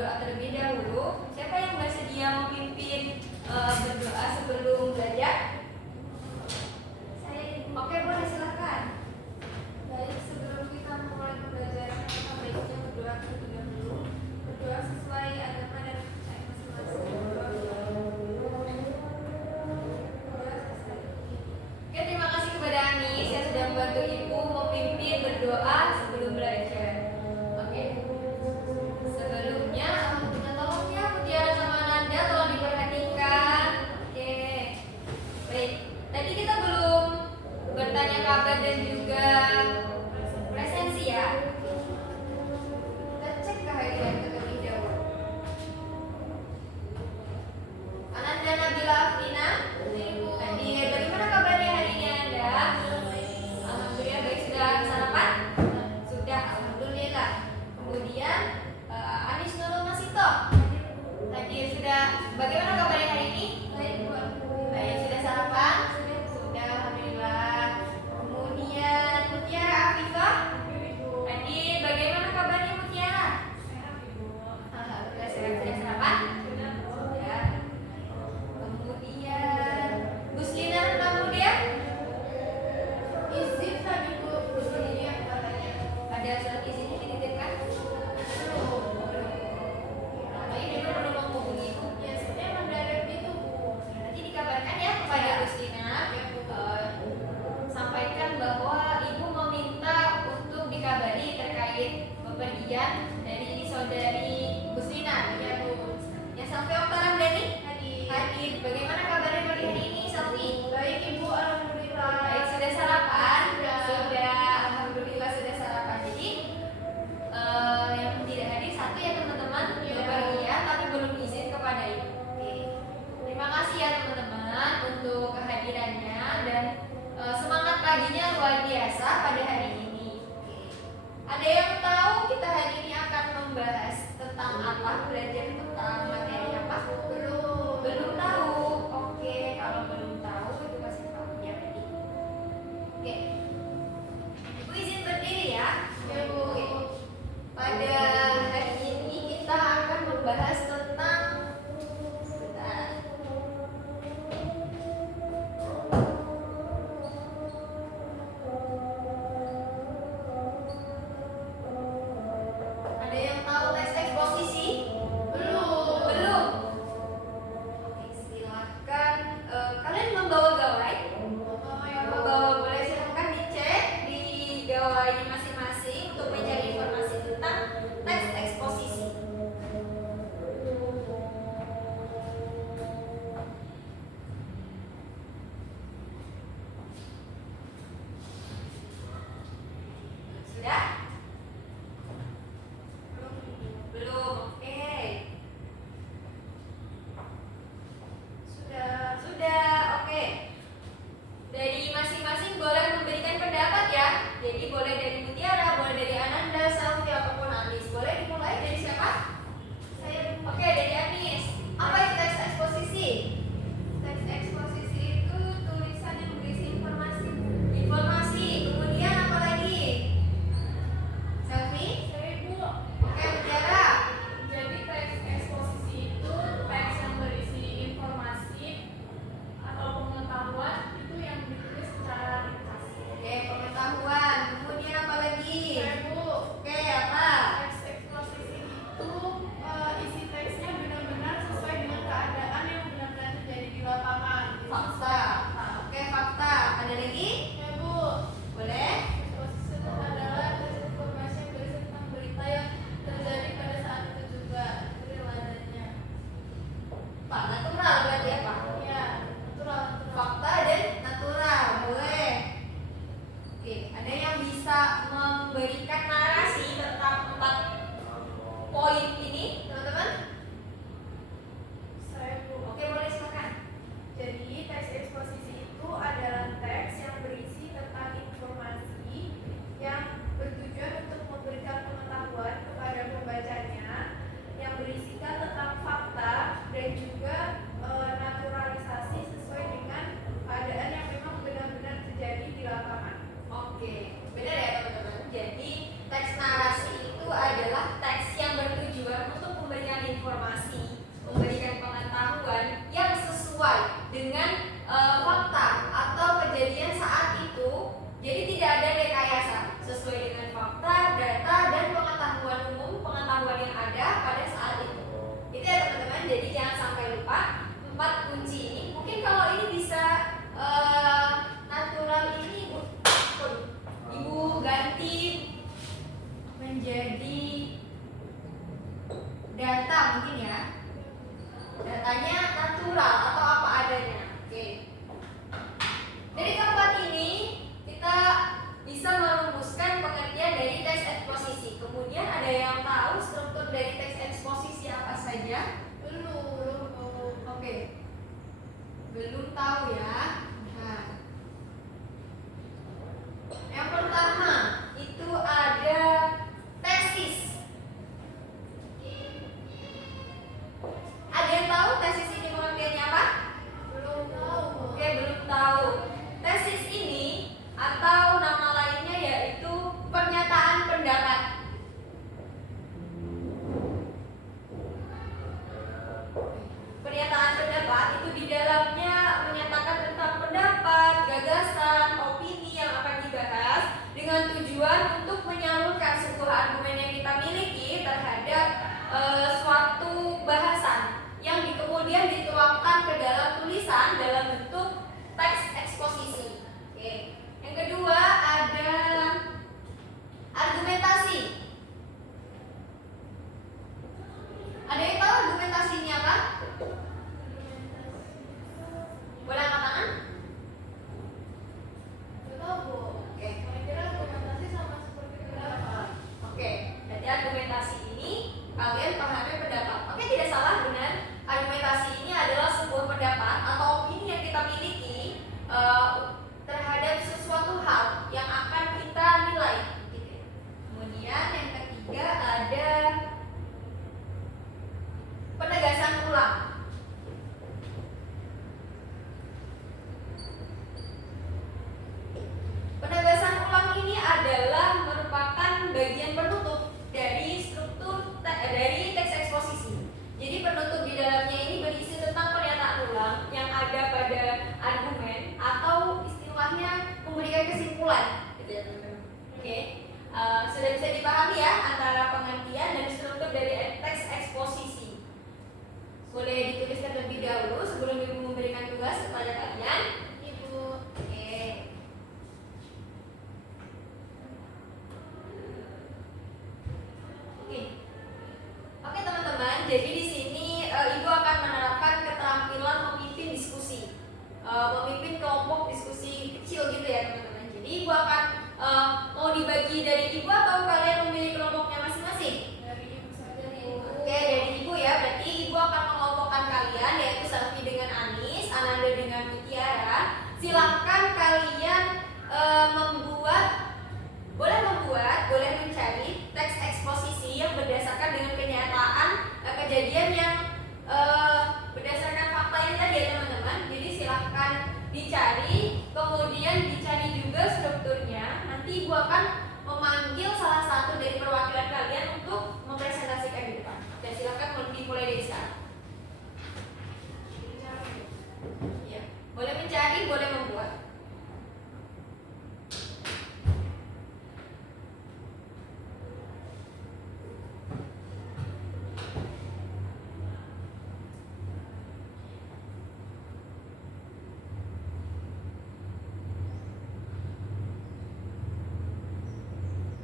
berdoa terlebih dahulu. Siapa yang bersedia memimpin berdoa sebelum belajar? Oke, boleh silakan. Baik, sebelum kita mulai pembelajaran, maka baiknya berdoa terlebih dahulu. Berdoa sesuai agama dan kepercayaan masing-masing. Oke, terima kasih kepada Anis yang sudah membantu Ibu memimpin berdoa sebelum belajar. Oke. Sebelumnya, minta tolong ya Mutiara sama Nanda, tolong diperhatikan. Oke. Baik. Tadi kita belum bertanya kabar dan juga presensi ya. Kita cek kehadiran terlebih dahulu. Ananda Nabila Afina. Nadia, bagaimana kabarnya hari ini Anda? Alhamdulillah baik, sudah sarapan? Sudah, alhamdulillah. Kemudian Anis Nurul Masito. Nadia sudah, bagaimana kabarnya hari ini? Baik, Bu. Baik, sudah sarapan? Sudah, alhamdulillah. Kemudian Mutiara Afifah. Nadia, bagaimana kabarnya Mutiara? Alhamdulillah, sudah sarapan? Sudah. Kemudian Guslina Pramudia. Izin tadi, Bu. Ini yang katanya. Ada surat izinnya dititipkan? Namanya dia belum menghubungi Ibu. Ya, sebenarnya mendadak itu, Bu. Nanti dikabarkan ya kepada Guslina. Sampaikan bahwa Ibu meminta untuk dikabari terkait bepergian dari saudari Guslina. Ya, Bu. Yang sampai Oktaran Dani Hadir. hadir. Bagaimana kabarnya pagi hari ini, Selvi? Baik, Ibu. Alhamdulillah. Baik, sudah sarapan? Sudah. Alhamdulillah sudah sarapan. Jadi yang tidak hadir satu ya teman-teman, Ya. bepergian tapi belum izin kepada Ibu. Oke. Terima kasih ya teman-teman untuk kehadirannya dan semangat paginya luar biasa pada hari ini. Oke. Ada yang tahu kita hari ini akan membahas tentang apa? Belajar tentang materi apa? Belum tahu. Oke. mungkin ya. Datanya natural atau apa adanya. Oke. Dari keempat ini kita bisa merumuskan pengertian dari teks eksposisi. Kemudian ada yang tahu struktur dari teks eksposisi apa saja? Belum. Oke. Belum tahu ya. Nah. Yang pertama itu ada tesis. Ada yang tahu tesis ini pengertiannya apa? Belum tahu. Oke, belum tahu. Tesis ini atau nama lainnya yaitu pernyataan pendapat. Pernyataan pendapat itu di dalamnya menyatakan tentang pendapat, gagasan, opini yang akan dibahas dengan tujuan untuk menyalurkan sebuah argumen yang kita miliki terhadap suatu bahasan yang kemudian dituangkan ke dalam tulisan dalam bentuk teks eksposisi. Oke. Yang kedua ada argumentasi. Ada yang tahu argumentasi ini apa? Boleh angkat tangan? Belum tahu, Bu. Oke. Kira-kira argumentasi sama seperti pendapat. Oke, berarti argumentasi ini kalian pahami pendapat. Oke, tidak salah, benar. Argumentasi ini adalah sebuah pendapat atau opini yang kita miliki terhadap sesuatu hal yang akan kita nilai. Kemudian yang ketiga ada penegasan ulang. Penegasan ulang ini adalah merupakan bagian penutup dari struktur dari teks eksposisi. Jadi penutup di dalamnya ini berisi tentang pernyataan ulang yang ada pada argumen atau istilahnya memberikan kesimpulan, gitu ya teman-teman. Oke, sudah bisa dipahami ya antara pengertian dan struktur dari teks eksposisi. Boleh dituliskan terlebih dahulu sebelum ibu memberikan tugas kepada kalian. Ibu. Oke. Oke teman-teman, jadi di sini ibu akan menerapkan keterampilan memimpin diskusi, memimpin kelompok diskusi kecil gitu ya teman-teman. Jadi ibu akan mau dibagi dari ibu atau kalian memilih kelompoknya masing-masing? Dari ibu saja nih, Bu. Oke, dari ibu ya. Berarti ibu akan mengelompokkan kalian yaitu Selvi dengan Anis, Ananda dengan Mutiara. Silahkan kalian boleh mencari teks eksposisi yang berdasarkan dengan kenyataan kejadian yang berdasarkan fakta ini tadi ya teman-teman. Jadi silahkan dicari, kemudian dicari juga strukturnya. Nanti ibu akan memanggil salah satu dari perwakilan kalian untuk mempresentasikan di depan. Dan silahkan dimulai dari sekarang. Ya, boleh mencari, boleh membuat.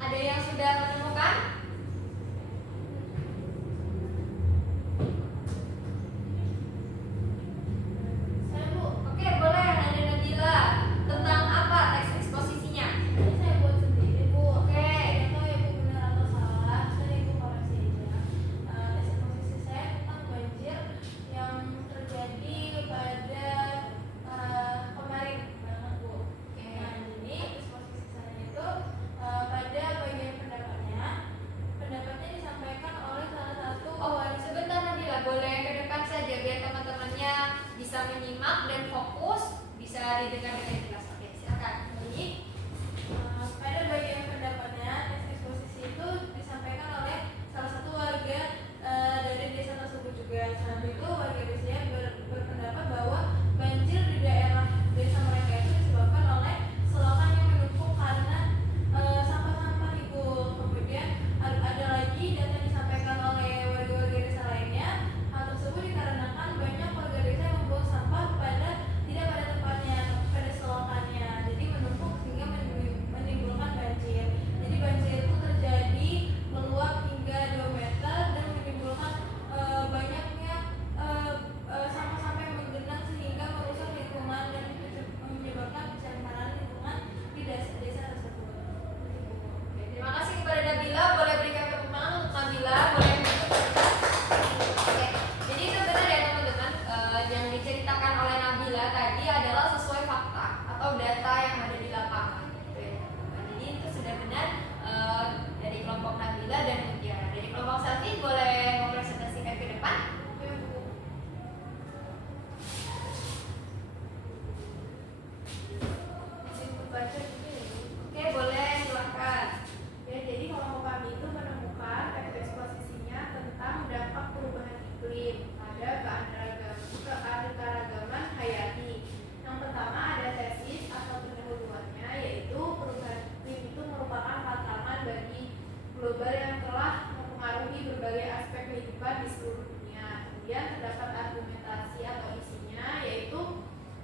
Ada yang sudah menemukan? Saya, Bu. Oke, boleh Nanda Nabila. Tentang apa teks eksposisinya? Ini saya buat sendiri, Bu. Oke. Tidak tahu ya, Bu, benar atau salah. Saya ibu koreksi aja. Teks posisi saya tentang banjir yang terjadi pada kemarin banget, Bu. Oke. Nah, ini teks posisi saya itu pada bagian pendapatnya disampaikan oleh salah satu Oh, sebentar Nabila, boleh ke depan saja biar teman-temannya bisa menyimak dan fokus, bisa didengar dengan jelas. Oke, silakan. Jadi, pada bagian pendapatnya teks eksposisi itu disampaikan oleh salah satu warga dari desa tersebut juga. Saat itu warga desanya berpendapat bahwa banjir di daerah desa mereka itu disebabkan oleh selokan yang menumpuk karena sampah-sampah itu. Kemudian ada lagi data disampaikan oleh warga-warga desa lainnya. Hal tersebut dikarenakan banyak warga desa yang membuang sampah tidak pada tempatnya, pada selokan tersebar di seluruh dunia. Kemudian terdapat argumentasi atau isinya, yaitu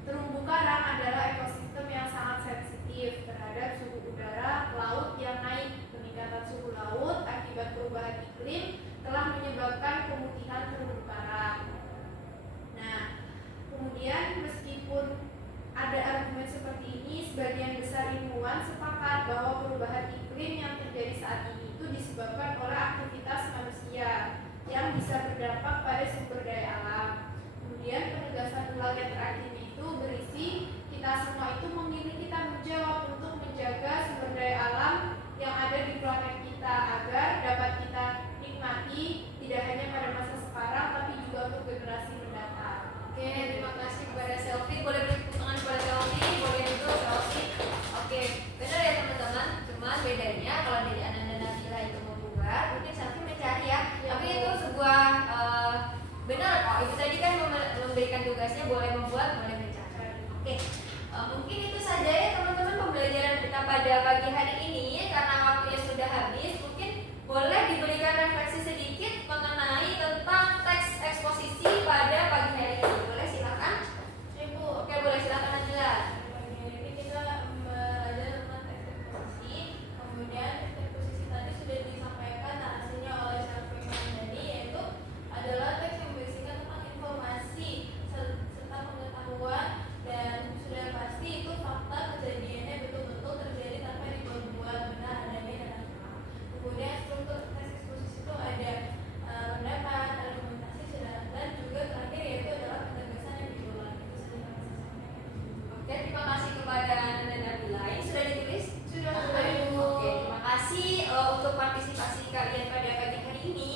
terumbu karang adalah ekosistem yang sangat sensitif terhadap suhu udara laut yang naik. Peningkatan suhu laut akibat perubahan iklim telah menyebabkan pemutihan terumbu karang. Nah, kemudian meskipun ada argumen seperti ini, sebagian besar ilmuwan sepakat bahwa perubahan iklim yang terjadi saat ini itu disebabkan oleh aktivitas manusia yang bisa berdampak pada sumber daya alam. Kemudian penegasan ulang yang terakhir itu berisi kita semua itu memiliki tanggung jawab untuk menjaga sumber daya alam yang ada di planet kita agar dapat kita nikmati tidak hanya pada masa sekarang tapi juga untuk generasi mendatang. Oke, terima kasih kepada Selfie. Boleh beri tepuk tangan kepada Selfie, boleh duduk Selfie. Oke, benar ya teman-teman. Cuman bedanya kalau dari Ananda Nabila itu membuat, mungkin Selfie mencari ya. Tapi itu sebuah benar kok. Ibu tadi kan memberikan tugasnya boleh membuat, boleh mencari. Oke, mungkin itu saja ya teman-teman pembelajaran kita pada pagi hari ini. Karena waktunya sudah habis, mungkin boleh diberikan refleksi sedikit mengenai tentang teks eksposisi pada pagi hari ini. Boleh silakan. Ibu, Oke, boleh silakan Najla. ini kita belajar tentang teks eksposisi. Kemudian teks eksposisi tadi sudah disampaikan hasilnya oleh Syarifah Mandani, yaitu adalah teks yang berisikan tentang informasi serta pengetahuan dan sudah pasti itu fakta kejadiannya betul-betul terjadi tanpa dibuat-buat, benar adanya dan salah. Kemudian struktur teks eksposisi itu ada pendapat, argumentasi, dan juga terakhir yaitu adalah penegasan yang diulang. Itu saja yang bisa saya sampaikan. Oke, terima kasih kepada Ananda Nabila. Ini sudah ditulis? Sudah. Oke, terima kasih untuk partisipasi kalian pada pagi hari ini.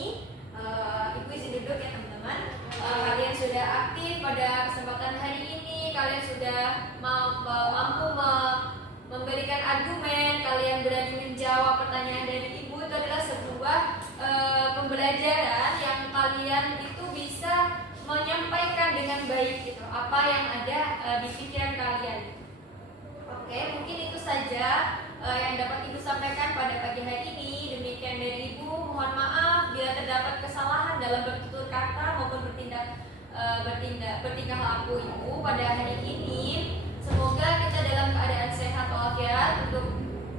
Ibu izin duduk ya teman-teman. Kalian sudah aktif pada kesempatan hari ini. Kalian sudah mampu memberikan argumen. Kalian berani menjawab pertanyaan dari ibu. Itu adalah sebuah pembelajaran yang kalian itu bisa menyampaikan dengan baik gitu apa yang ada di pikiran kalian. Oke, mungkin itu saja yang dapat ibu sampaikan pada pagi hari ini. Demikian dari ibu, mohon maaf bila terdapat kesalahan dalam bertutur kata maupun bertingkah laku ibu pada hari ini. Semoga kita dalam keadaan sehat walafiat untuk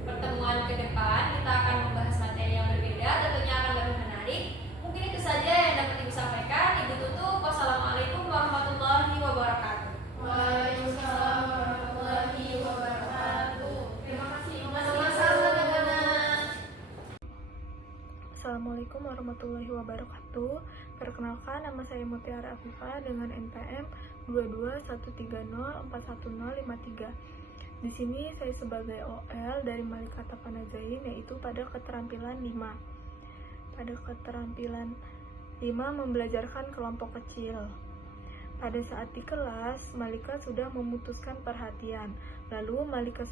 pertemuan ke depan. Kita akan membahas materi yang berbeda, tentunya akan lebih menarik. Mungkin itu saja yang dapat ibu sampaikan. Ibu tutup. Wassalamualaikum warahmatullahi wabarakatuh. Waalaikumsalam warahmatullahi wabarakatuh. Terima kasih. Sama-sama dengan Assalamualaikum warahmatullahi wabarakatuh. Perkenalkan, nama saya Mutiara Afifah dengan NPM 22130411053. Di sini saya sebagai OL dari Malika Tapanazain, yaitu pada keterampilan 5. Pada keterampilan 5 membelajarkan kelompok kecil. Pada saat di kelas, Malika sudah memutuskan perhatian. Lalu Malika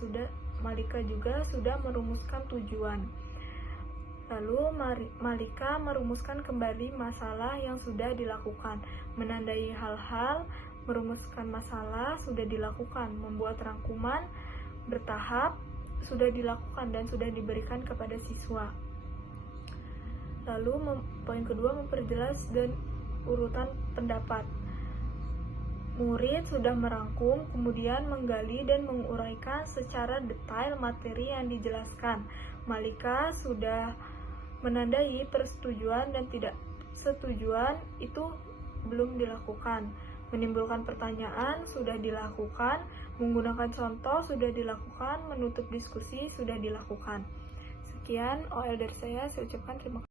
juga sudah merumuskan tujuan. Lalu Malika merumuskan kembali masalah yang sudah dilakukan, menandai hal-hal, merumuskan masalah sudah dilakukan, membuat rangkuman bertahap sudah dilakukan dan sudah diberikan kepada siswa. Lalu poin kedua, memperjelas dan urutan pendapat. Murid sudah merangkum, kemudian menggali dan menguraikan secara detail materi yang dijelaskan. Malika sudah menandai persetujuan dan tidak setujuan itu belum dilakukan. Menimbulkan pertanyaan sudah dilakukan, menggunakan contoh sudah dilakukan, menutup diskusi sudah dilakukan. Sekian OL dari saya ucapkan terima kasih.